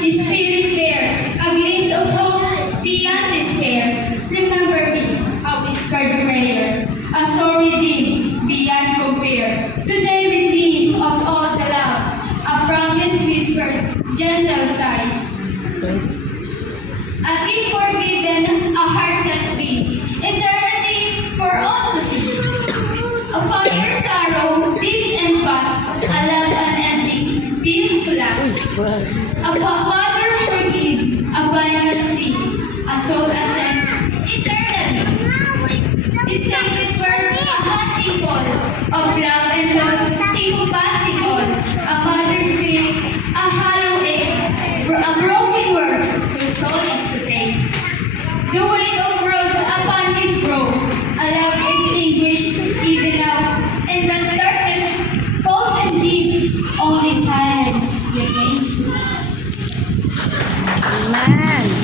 the spirit bear, a glimpse of hope beyond despair. Remember me, a whispered prayer, a sorry deed beyond compare. Today with me of all the love, a promise whispered, gentle sighs. A gift forgiven, a heart set free, eternity for all to see. A father's sorrow, deep and vast, a love unending, built to last. A father forgive, abundantly, a soul ascends eternally. The sacred verse, a hunting ball of love and loss, impossible. A mother's grief, a hollow ache, for a broken world, whose soul is to take. The weight of worlds upon his brow, a love extinguished even now, and when darkness, cold and deep, only silence remains to me. Amen.